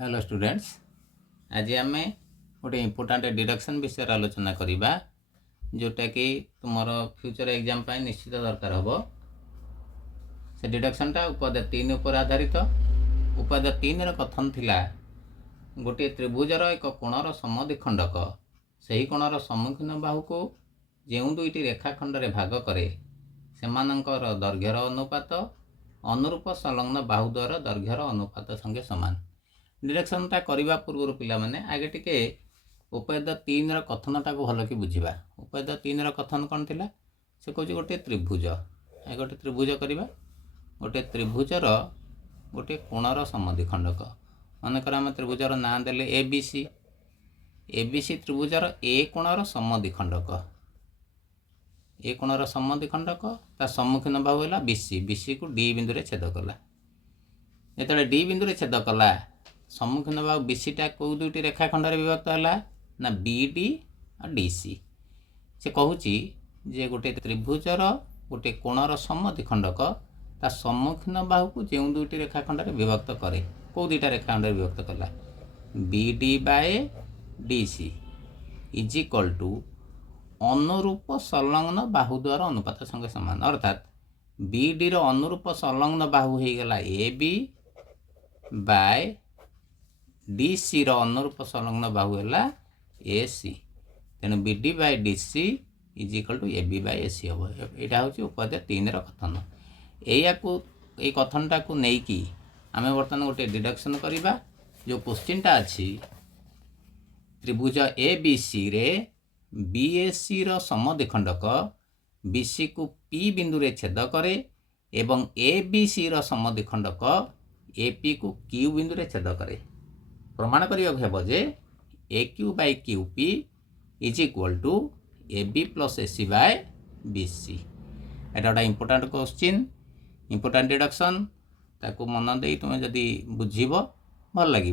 Hello students, आज आम गोटे इम्पोर्टाट डिडक्शन विषय आलोचना करवा जोटा कि तुम फ्यूचर एग्जाम निश्चित दरकार हम। से डिडक्शनटा उपाध्याय 3 उपर आधारित। उपाध्याय 3 कथन थिला गोटे त्रिभुजर एक कोणर समद्विखंडक सही कोणर सम्मुखीन बाहु को जो दुईटी रेखाखंड भाग करे सेमानंकर दैर्घ्यर अनुपात अनुरूप संलग्न बाहु द्वारा दैर्घ्यर अनुपात संगे समान। डिरेक्शनटा करने पूर्व पिला माने आगे टिके उपाध्याय 3 कथनटा को भल कि बुझा। उपाध्याय 3 कथन कौन थिला? से कहूँ गोटे त्रिभुज गोटे त्रिभुज करवा गोटे त्रिभुजर गोटे कोणर समद्विखंडक मनकर आम त्रिभुजर ना देले एबीसी। एबीसी त्रिभुजर ए कोणर समद्विखंडक ए कोणर समद्विखंडक ता सम्मुखीन बाहु है बीसी। बीसी को डी बिंदु रे छेद कला। जो डी बिंदु रे छेद कला सम्मुखीन बाहु बीसीटा कौ दुईटी रेखाखंड विभक्त है ना बीडी और डीसी। से कहूँ जे गोटे त्रिभुजर गोटे कोणर समद्विखंडक ता सम्मुखीन बाहु को जो दुईटी रेखाखंड विभक्त करे कौ दुईटा रेखाखंड विभक्त कला BD by DC is equal to अनुरूप संलग्न बाहु द्वारा अनुपात संगे समान। अर्थात बीडी रो अनुरूप संलग्न बाहु हो गला ए बी बाय डीसी रो अनुरूप संलग्न बाहु है ए सी। तेणु BD by DC is equal to A B by A C हम। यहाँ हूँ उपाध्याय 3 कथन। या कथनटा को लेकिन आम बर्तमान गोटे डिडक्शन करवा। जो क्वेश्चनटा अच्छी त्रिभुज ए बी सी रे बी ए सी रो समद्विखंडक बीसी को पी बिंदु रे छेद करे एवं ए बी सी रो समद्विखंडक ए पी को क्यू बिंदु रे छेद करे। प्रमाण करने जे A Q by Q P is equal to A B plus A C by B C. एटा गोटे इम्पोर्टाट क्वेश्चन इम्पोर्टाट डिडक्शन ताकू मन दे तुम जदि बुझीब भल लगे।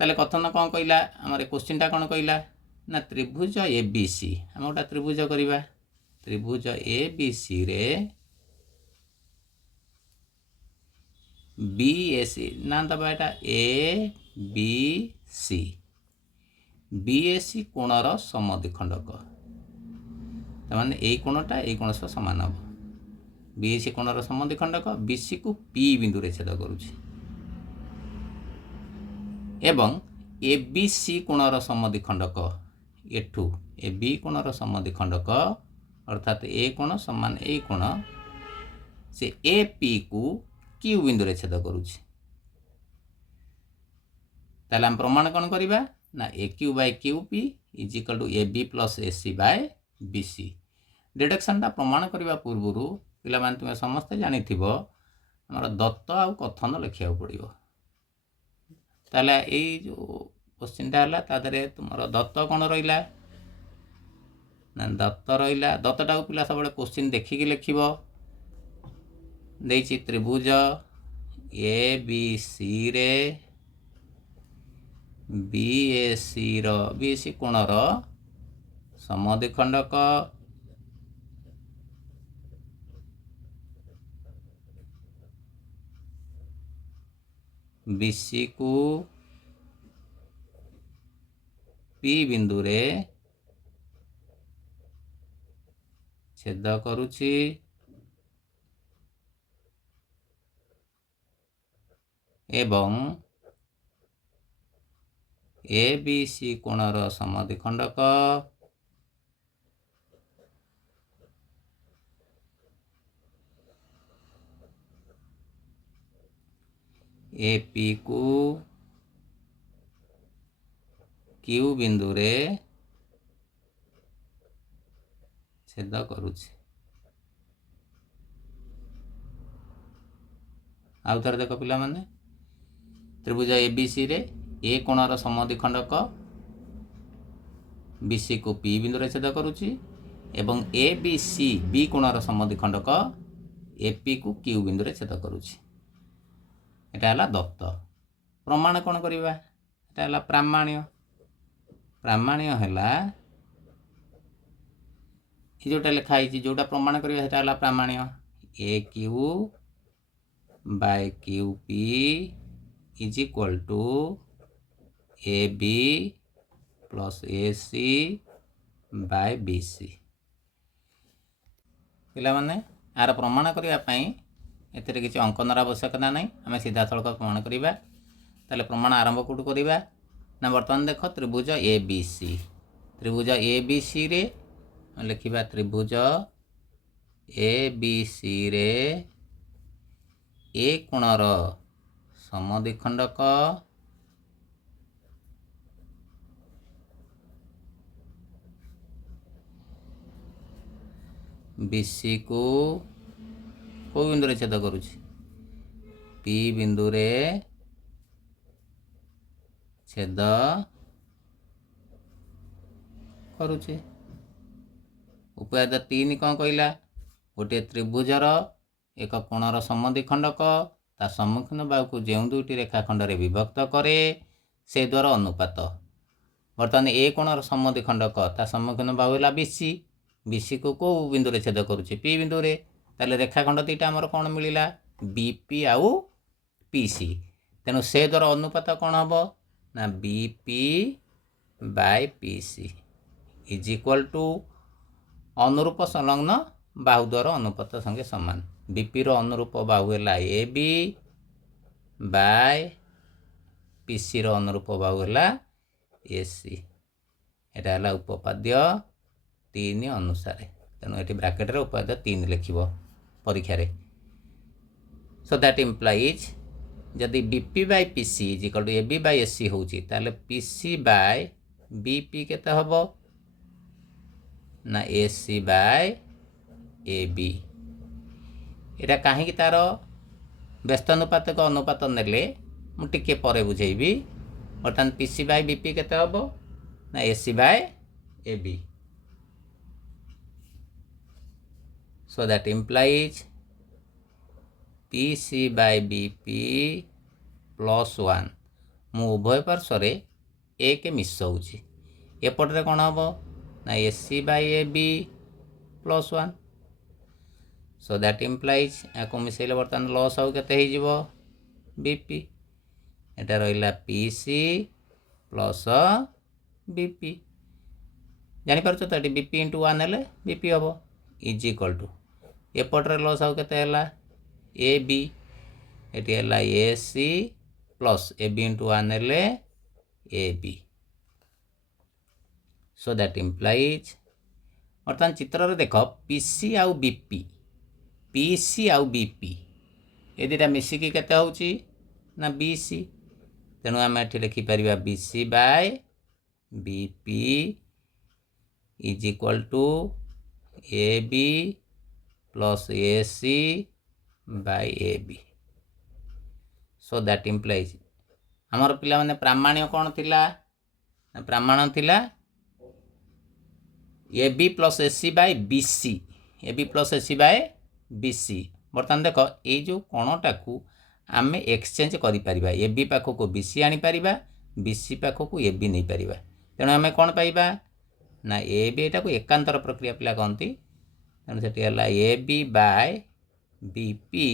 ताले कथन कौन कहला आमर क्वेश्चनटा कौन कहला ना त्रिभुज ए बी सी आम गोटे त्रिभुज करवा। त्रिभुज ए बी सी रे बी ए सी ना दबा एटा ए बी सी बी ए सी कोणर समद्विखंडक ताने ए कोणटा ए कोण सह समान हम। बी ए सी कोणर समद्विखंडक बीसी को पी बिंदु रे छेद करुछि एवं ए बी सी कोणर समद्विखंडक एठू ए बी कोणर समद्विखंडक अर्थात ए कोण समान ए कोण से ए पी को क्यू बिंदु रे छेद करुछि। ताले हम प्रमाण कौन करवा ना A Q by Q P is equal to A B plus A C by B C. डिडक्शनटा प्रमाण करने पूर्व पिला तुम्हें समस्ते जानी आमर दत्त आउ कथन लिखा पड़ो। ताले यही जो क्वेश्चनटा है तादे तुम दत्त कौन रहा ना दत्त रहा। दत्तटा को पिला सब क्वेश्चन देखिकी लिख देछि त्रिभुज ए बी सी रे बी ए सी रो बी सी कोणर समद्विखंडक बीसी को पी बिंदु रे छेद करुछि एवं ए बी सी कोणर समद्विखंडक ए पी को क्यू बिंदु रे छेद करुछि। आउ थोड़े देख पिला माने त्रिभुज ए बी सी रे ए कोणर समद्विखंडक बीसी को पी बिंदु रे छेद करुछि एवं ए बी सी बी कोणर समद्विखंडक ए पी को क्यू बिंदु रे छेद करुछि। एटा है दत्त। प्रमाण कौन करवा एटा है प्रामाण्य। प्रामाण्य है जोटा लिखाई जोटा प्रमाण करवा प्रामाण्य A Q by Q P is equal to A B plus A C by B C. पिलामाने यार प्रमाण करने एतिर किसी अंकनर आवश्यकता नहीं, आम सीधा सड़क प्रमाण करवा। ताले प्रमाण आरंभ कौटू करवा ना बर्तमान देख त्रिभुज ए बी सी, त्रिभुज ए बी सी रे लिखा त्रिभुज ए बी सी रे ए कोणर समद्विखंडक बीसी को को बिंदु रे छेद करुछि, पी बिंदु रे छेद करुछि। उपाय 3 कौन कहला, गोटे त्रिभुजर एक कोणर समद्विखंडक ता सम्मुखीन बाहु को जो दुईटी रेखाखंड रे विभक्त करे से द्वारा अनुपात। बर्तमान ए कोणर समद्विखंडक ता सम्मुखीन बाहु है बीसी, बीसी को बिंदु रे छेद करुछि, पी बिंदु रे। ताले रेखाखंड दुईटा आमर कौन मिलला, बीपी आउ पीसी। तेणु से द्वारा अनुपात कौन हम ना BP by PC is equal to अनुरूप संलग्न बाहु द्वारा अनुपात संगे समान। बीपी रो अनुरूप बाहु है ए बी बाय पीसी रो अनुरूप बाहु है ए सी। एटा है उपपाद्य 3 अनुसार। तेणु ये ब्राकेट रे उपपाद्य 3 लिखिबो परीक्षा रे। सो दैट इम्प्लाइज जदि BP by PC is equal to A B by A C होउची, ताले पीसी बाय बीपी केते हबो ना A C by A B. एटा कहीं तार व्यस्तानुपातक अनुपात नेले मु टिके परे बुझेबी। बर्तमान पीसी बाय बीपी केते हबो ना A C by A B. So that implies PC by BP plus 1 मु उभय पार्श्व एक मिसाऊँगी। एपटे कौन हम ना A C by A B plus 1। So that implies या मिसेले बर्तमान लस आउ केते बीपी। एटा रहा पीसी प्लस बीपी। जापर तो ये बीपी इंटू 1 हेले बीपी हम इज इक्वल टू एपटे लस आउ केते ए बी। ये है A C plus A B into 1 हेले A B. So that implies बर्तमान चित्र देख पीसी आउ बीपी, पीसी आउ बीपी ये दुटा मिसिकी केते होउची ना बीसी। तेणु आम ये लिखिपर BC by BP is equal to A B plus A C by A B. So that implies आमर पिला माने प्रामाण्य कौन थिला, प्रामाण्य थिला A B plus A C by B C, A B plus A C by B C. बर्तमान देख ये जो कोणटा को आम एक्सचेंज कर ए बी पाखक को बी सी आनीपर, बी सी पाखक को ए बी नहीं पार। तेणु आम कौन पाइबा ना ए बी एटा को एकांतर प्रक्रिया पिला कहती। तेणु से A B by B P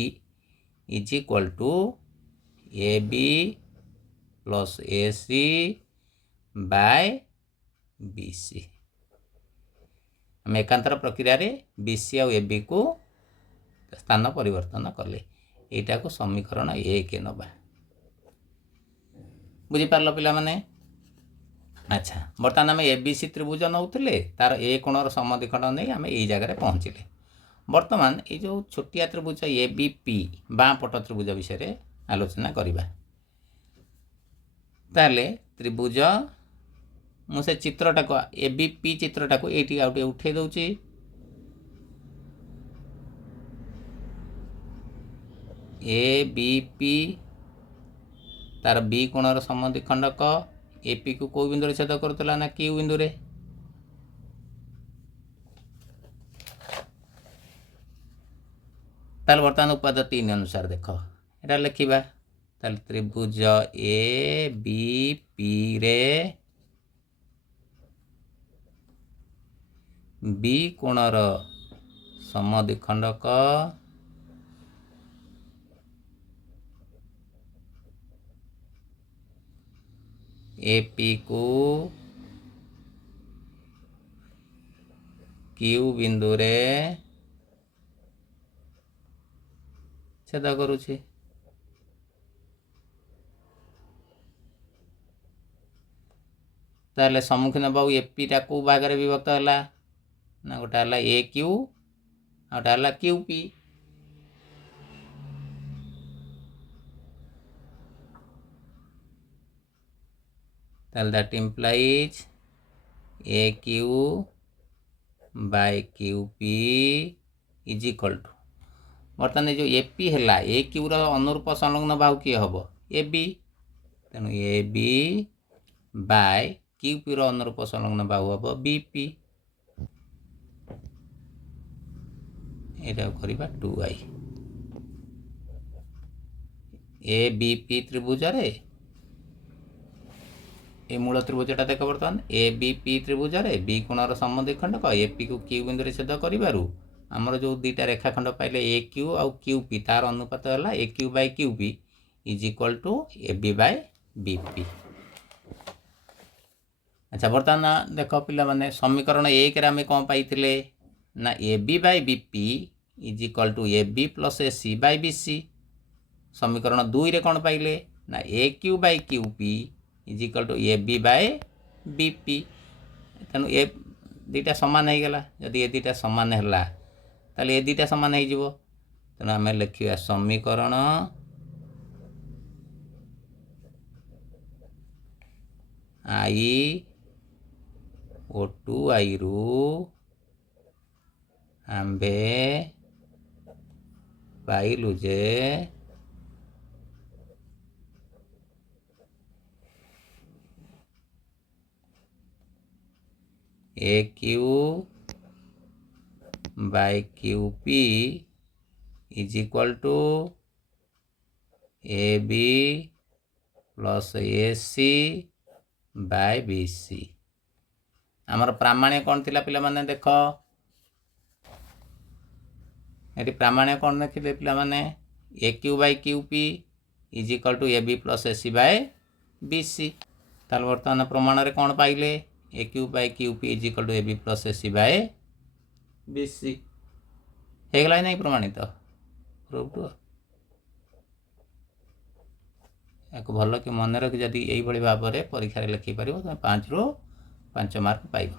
is equal to A B plus A C by B C. आम एकांतर प्रक्रिया रे बी सी आउ ए बी को स्थान परिवर्तन कले। यहाँ को समीकरण 1 नवा। बुझीपार पिला माने। अच्छा बर्तमान आम ए बी सी त्रिभुज नौले तार ए कोणर समद्विखंड नहीं आम यही जगह पहुँचले। बर्तमान ये जो छोटिया त्रिभुज ए बी पी बाँ पट त्रिभुज विषय आलोचना करवा। ताले त्रिभुज मुझे चित्रटा को ए बी पी चित्रटा को ये आउटे उठे दूची। ए बी पी तार बी कोणर समद्विखंडक ए पी को कौ बिंदु छेद करुला ना क्यू बिंदु रे। ताल बर्तमान उपाद 3 अनुसार देख एटा लिखा ताल त्रिभुज ए बी पी रे बी कोणर समद्विखंडक एपी को क्यू बिंदु रे छेद करुछि। ताले सम्मुखीन बाहु एपी टा को भाग रे विभक्त हला ना गोटा हला ए क्यू आ गोटा हला क्यू पी। ताले that implies A Q by Q P is equal to बर्तमान जो ए पी है ए क्यू अनुरूप संलग्न बाहु किए हम ए बी तेणु A B by Q P अनुरूप संलग्न बाहु हम बी पी यहाँ करवा 2i ए बी पी त्रिभुज रे ए मूल त्रिभुजटा देख बर्तमान ए बी पी त्रिभुज रे बी कोणर समद्विखंडक ए पी को क्यू बिंदु छेद कर आमर जो दुईटा रेखाखंड पाइले ए क्यू आउ क्यू पी तार अनुपात है A Q by Q P is equal to A B by B P. अच्छा बर्तमान देख पिला माने समीकरण 1 रे आम कौन पाइथिले ना A B by B P is equal to A B plus A C by B C. समीकरण 2 रे कौन पाइले ना A Q by Q P is equal to A B by B P. तेणु ए दुईटा सामान हो गला जदि ए दुईटा सामान है ताले ए दुईटा सामान हो तेणु आम लिखा समीकरण आई ओ टू आई रु आंबे पाइलु जे A Q by Q P is equal to A B plus A C by B C. आमर प्रामाण्य कौन थिला पिला माने देख ये प्रामाण्य कौन देखिले पिला माने A Q by Q P is equal to A B plus A C by B C. ताल बर्तमान प्रमाण रे कौन पाइले A Q by Q P is equal to A B plus A C by B C हो गला नहीं प्रमाणित प्रूफ एक भल कि मन रखी जदि यही भाव में परीक्षा लिखी पार तुम 5 ରୁ 5 मार्क पाइब।